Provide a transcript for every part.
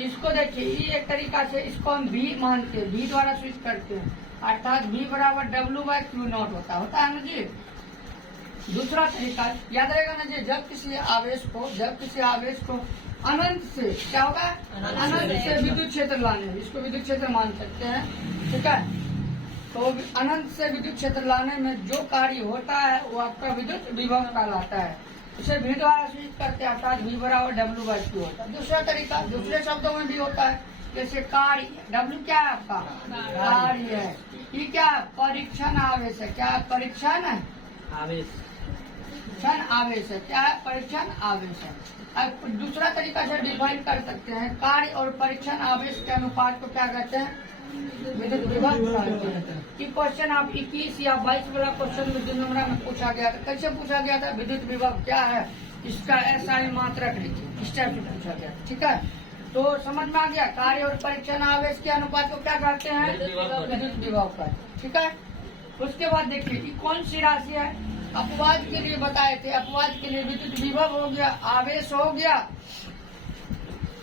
इसको देखिए, ये एक तरीका से इसको हम V मानते हैं, V द्वारा स्विच करते हैं, अर्थात V बराबर W/Q0 होता है ना जी। दूसरा तरीका याद रहेगा ना जी, जब किसी आवेश को अनंत से क्या होगा, अनंत से विद्युत क्षेत्र लाने, इसको विद्युत क्षेत्र मान सकते हैं, ठीक है। तो अनंत से विद्युत क्षेत्र लाने में जो कार्य होता है वो आपका विद्युत विभव कहलाता है। इसे V द्वारा स्विच करते हैं, अर्थात V बराबर W/Q होता है। दूसरा तरीका दूसरे शब्दों में भी होता है, जैसे कार्य, W क्या है आपका, कार्य है, ये क्या परीक्षण आवेश है, क्या परीक्षण है, परीक्षण आवेश है, क्या है परीक्षण आवेश है। अब दूसरा तरीका से डिफाइन कर सकते हैं, कार्य और परीक्षण आवेश के अनुपात को क्या कहते हैं, विद्युत विभव कहते हैं। ये क्वेश्चन आप 21 या 22 वाला क्वेश्चन में 2 नंबर में पूछा गया था। कैसे पूछा गया था, विद्युत विभव क्या है, इसका SI मात्रक लिखिए, इस टाइप से पूछा गया, ठीक है। तो समझ में आ गया, कार्य और परीक्षण आवेश के अनुपात को क्या कहते हैं, विद्युत विभव का, ठीक है। उसके बाद देखिए ये कौन सी राशि है, अपवाद के लिए बताए थे, अपवाद के लिए विद्युत विभव हो गया, आवेश हो गया,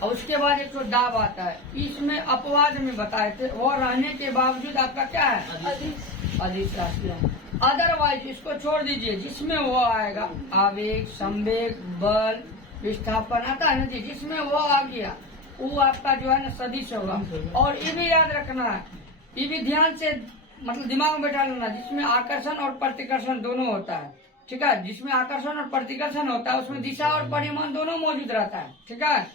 और उसके बाद एक तो दाब आता है। इसमें अपवाद में बताए थे, वो रहने के बावजूद आपका क्या है, अदिश राशि है। अदरवाइज इसको छोड़ दीजिए, जिसमें वो आएगा आवेग, संवेग, बल, विस्थापन आता है ना जी, जिसमें वो आ गया वो आपका जो है ना सदिश होगा। और ये भी याद रखना है, ये भी ध्यान से मतलब दिमाग में बैठा लेना, जिसमें आकर्षण और प्रतिकर्षण दोनों होता है, ठीक है। जिसमें आकर्षण और प्रतिकर्षण होता है उसमें दिशा और परिमाण दोनों मौजूद रहता है, ठीक है।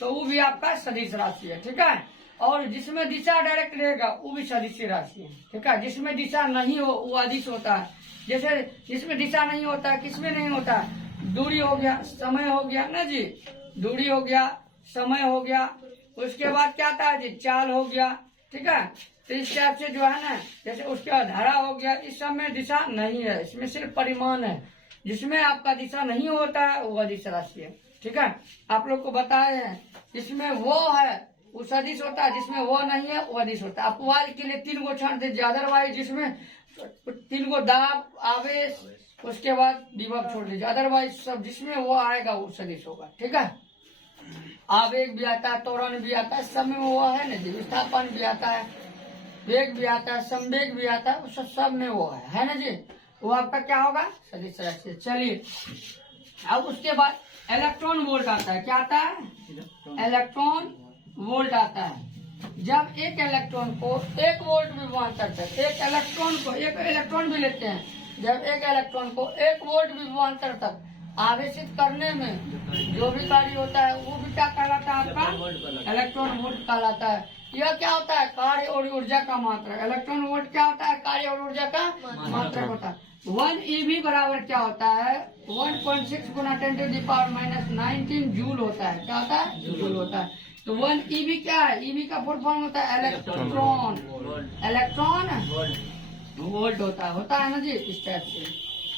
तो वो भी आपका सदिश राशि है, ठीक है। और जिसमें दिशा डायरेक्ट रहेगा वो भी सदिश राशि है, ठीक है। जिसमें दिशा नहीं हो वो अदिश होता है। जैसे जिसमें दिशा नहीं होता है, किसमें नहीं होता है, दूरी हो गया, समय हो गया ना जी, दूरी हो गया, समय हो गया, उसके बाद क्या आता है जी, चाल हो गया, ठीक है। तो इस टाइप से जो है ना, जैसे उसके बाद धारा हो गया, इस सब में दिशा नहीं है, इसमें सिर्फ परिमाण है। जिसमें आपका दिशा नहीं होता है वो अदिश राशि है, ठीक है। आप लोग को बताए हैं, जिसमें वो है वो सदिश होता है, जिसमें वो नहीं है वो अदिश होता है। अपवाद के लिए 3 को छोड़ दीजिए, अदरवाइज जिसमें 3 को दाब, आवेश, उसके बाद विभव छोड़ दीजिए, अदरवाइज सब जिसमें वो आएगा वो सदिश होगा, ठीक है। आवेग भी आता है, त्वरण भी आता है, समय वो है ना जी, विस्थापन भी आता है, वेग भी आता है, संवेग भी आता है, उस सब में वो है ना जी, वो आपका क्या होगा, सदिश राशि। चलिए अब उसके बाद इलेक्ट्रॉन वोल्ट आता है, क्या आता है, इलेक्ट्रॉन वोल्ट आता है। जब एक इलेक्ट्रॉन को 1 वोल्ट विभवांतर तक, एक इलेक्ट्रॉन भी लेते हैं, जब एक इलेक्ट्रॉन को 1 वोल्ट विभवांतर तक आवेशित करने में जो भी कार्य होता है वो भी क्या कहलाता है, आपका इलेक्ट्रॉन वोल्ट कहलाता है। यह क्या होता है, कार्य और ऊर्जा का मात्रक। इलेक्ट्रॉन वोल्ट क्या होता है, कार्य और ऊर्जा का मात्रक होता है। 1 EV बराबर क्या होता है, 1.6 गुना 10⁻⁻19 जूल होता है, क्या होता है, जूल होता है। तो 1 EV क्या है, EV का फुल फॉर्म होता है इलेक्ट्रॉन, इलेक्ट्रॉन वोल्ट होता है ना जी, इस टाइप से।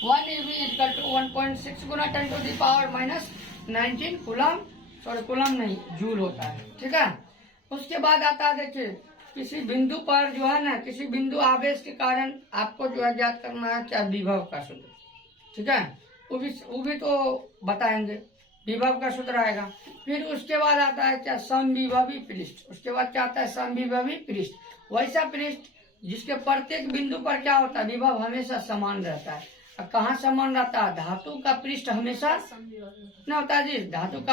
1 EV इक्वल टू 1.6 गुना 10⁻⁻19 कूलम, सॉरी कूलम नहीं, जूल होता है, ठीक है। उसके बाद आता है देखिए, किसी बिंदु पर जो है ना, किसी बिंदु आवेश के कारण आपको जो है ज्ञात करना है क्या, विभव का सूत्र, ठीक है। वो भी तो बताएंगे, विभव का सूत्र आएगा। फिर उसके बाद आता है क्या, समविभवी पृष्ठ। उसके बाद क्या आता है, समविभवी पृष्ठ, वैसा पृष्ठ जिसके प्रत्येक बिंदु पर क्या होता है, विभव हमेशा समान रहता है। कहाँ समान रहता है, धातु का पृष्ठ हमेशा न होता है जी, धातु का